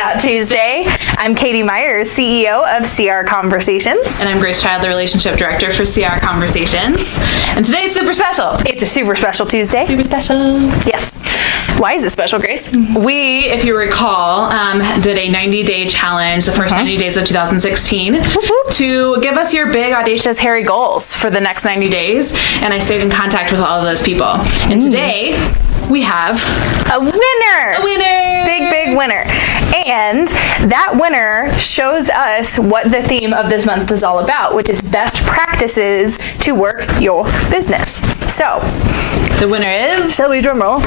Out Tuesday. I'm Katie Myers, CEO of CR Conversations. And I'm Grace Child, the Relationship Director for CR Conversations. And today's super special. It's a super special Tuesday. Super special. Yes. Why is it special, Grace? We, if you recall, did a 90-day challenge, the first 90 days of 2016, to give us your big, audacious, hairy goals for the next 90 days. And I stayed in contact with all of those people. And today, we have a winner. A winner. Big winner. And that winner shows us what the theme of this month is all about, which is best practices to work your business. So, the winner is... Shall we drum roll?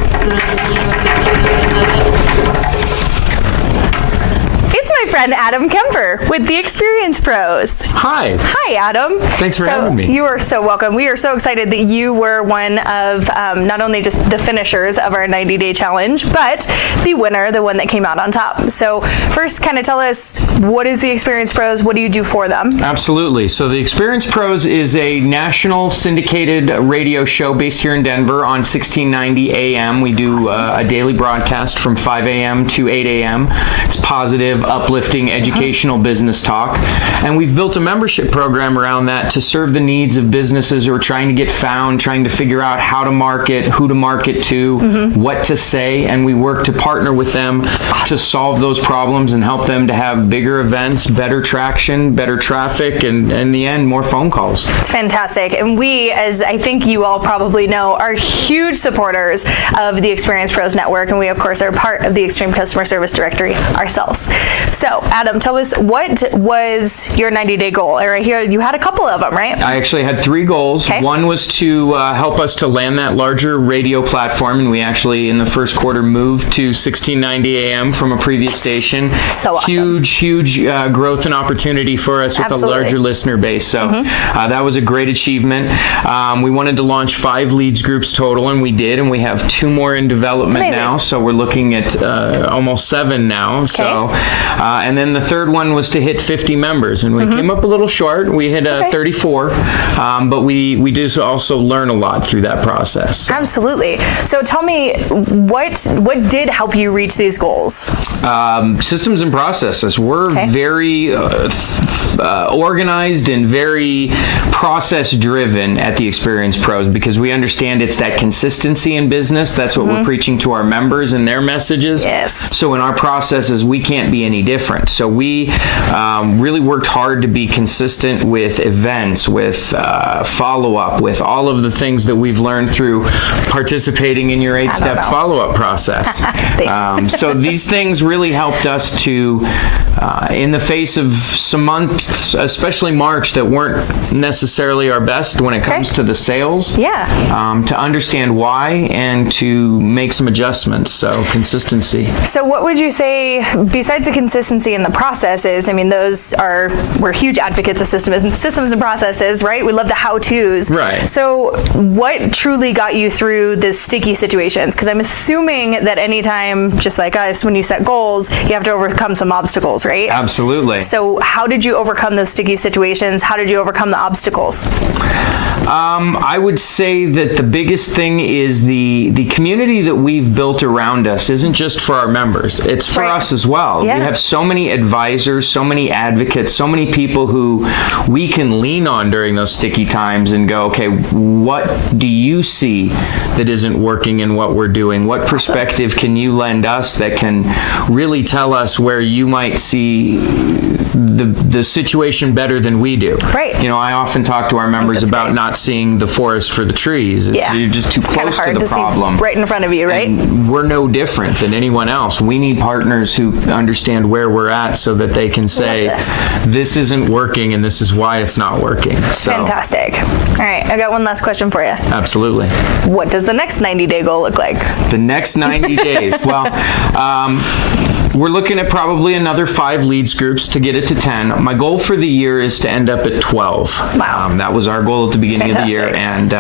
It's my friend Adam Kemper with the Experience Pros. Hi. Hi, Adam. Thanks for having me. You are so welcome. We are so excited that you were one of not only just the finishers of our 90-day challenge, but the winner, the one that came out on top. So first, kind of tell us, what is the Experience Pros? What do you do for them? Absolutely. So the Experience Pros is a national syndicated radio show based here in Denver on 1690 AM. We do a daily broadcast from 5 AM to 8 AM. It's positive, uplifting, educational business talk. And we've built a membership program around that to serve the needs of businesses who are trying to get found, trying to figure out how to market, who to market to, what to say, and we work to partner with them to solve those problems and help them to have bigger events, better traction, better traffic, and in the end, more phone calls. It's fantastic. And we, as I think you all probably know, are huge supporters of the Experience Pros Network, and we, of course, are part of the Extreme Customer Service Directory ourselves. So, Adam, tell us, what was your 90-day goal? Or I hear you had a couple of them, right? I actually had 3 goals. Okay. One was to help us to land that larger radio platform, and we actually, in the first quarter, moved to 1690 AM from a previous station. So awesome. Huge growth and opportunity for us with Absolutely. a larger listener base. So that was a great achievement. We wanted to launch 5 leads groups total, and we did, and we have 2 more in development now. So we're looking at almost 7 now. Okay. So, and then the third one was to hit 50 members, and we came up a little short. We hit 34, but we do also learn a lot through that process. Absolutely. So tell me, what did help you reach these goals? Systems and processes. We're very organized and very process-driven at the Experience Pros because we understand it's that consistency in business. That's what we're preaching to our members and their messages. Yes. So in our processes, we can't be any different. So we really worked hard to be consistent with events, with follow-up, with all of the things that we've learned through participating in your 8-step follow-up process. So these things really helped us to, in the face of some months, especially March, that weren't necessarily our best when it comes to the sales, to understand why and to make some adjustments. So consistency. So what would you say, besides the consistency in the processes, I mean, we're huge advocates of systems and processes, right? We love the how-tos. Right. So what truly got you through the sticky situations? Because I'm assuming that anytime, just like us, when you set goals, you have to overcome some obstacles, right? Absolutely. So how did you overcome those sticky situations? How did you overcome the obstacles? I would say that the biggest thing is the community that we've built around us isn't just for our members. It's for us as well. Yeah. We have so many advisors, so many advocates, so many people who we can lean on during those sticky times and go, okay, what do you see that isn't working in what we're doing? What perspective can you lend us that can really tell us where you might see the situation better than we do? Right. You know, I often talk to our members about not seeing the forest for the trees. You're just too close to the problem. Right in front of you, right? And we're no different than anyone else. We need partners who understand where we're at so that they can say, this isn't working and this is why it's not working. So, fantastic. All right, I got one last question for you. Absolutely. What does the next 90-day goal look like? The next 90 days. Well, we're looking at probably another 5 leads groups to get it to 10. My goal for the year is to end up at 12. Wow. That was our goal at the beginning of the year. And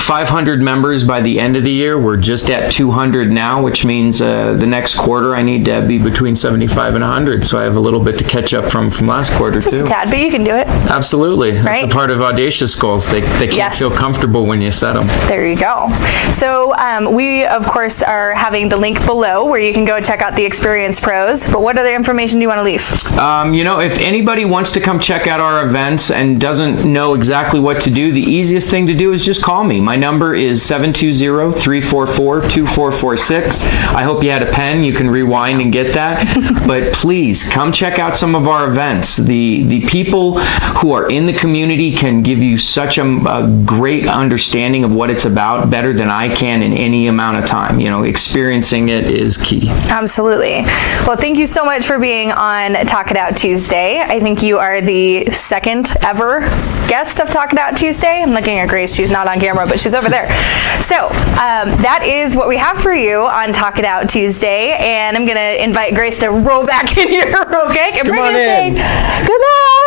500 members by the end of the year. We're just at 200 now, which means the next quarter I need to be between 75 and 100. So I have a little bit to catch up from last quarter too. Just a tad, but you can do it. Absolutely. That's right? a part of audacious goals. They can't feel comfortable when you set them. There you go. So we, of course, are having the link below where you can go check out the Experience Pros Pros, but what other information do you want to leave? If anybody wants to come check out our events and doesn't know exactly what to do, the easiest thing to do is just call me. My number is 720-344-2446. I hope you had a pen. You can rewind and get that. But please come check out some of our events. The people who are in the community can give you such a great understanding of what it's about, better than I can in any amount of time. Experiencing it is key. Absolutely. Well, thank you so much for being on Talk It Out Tuesday. I think you are the second ever guest of Talk It Out Tuesday. I'm looking at Grace. She's not on camera, but she's over there. So that is what we have for you on Talk It Out Tuesday. And I'm going to invite Grace to roll back in here real quick and bring us in. Good luck.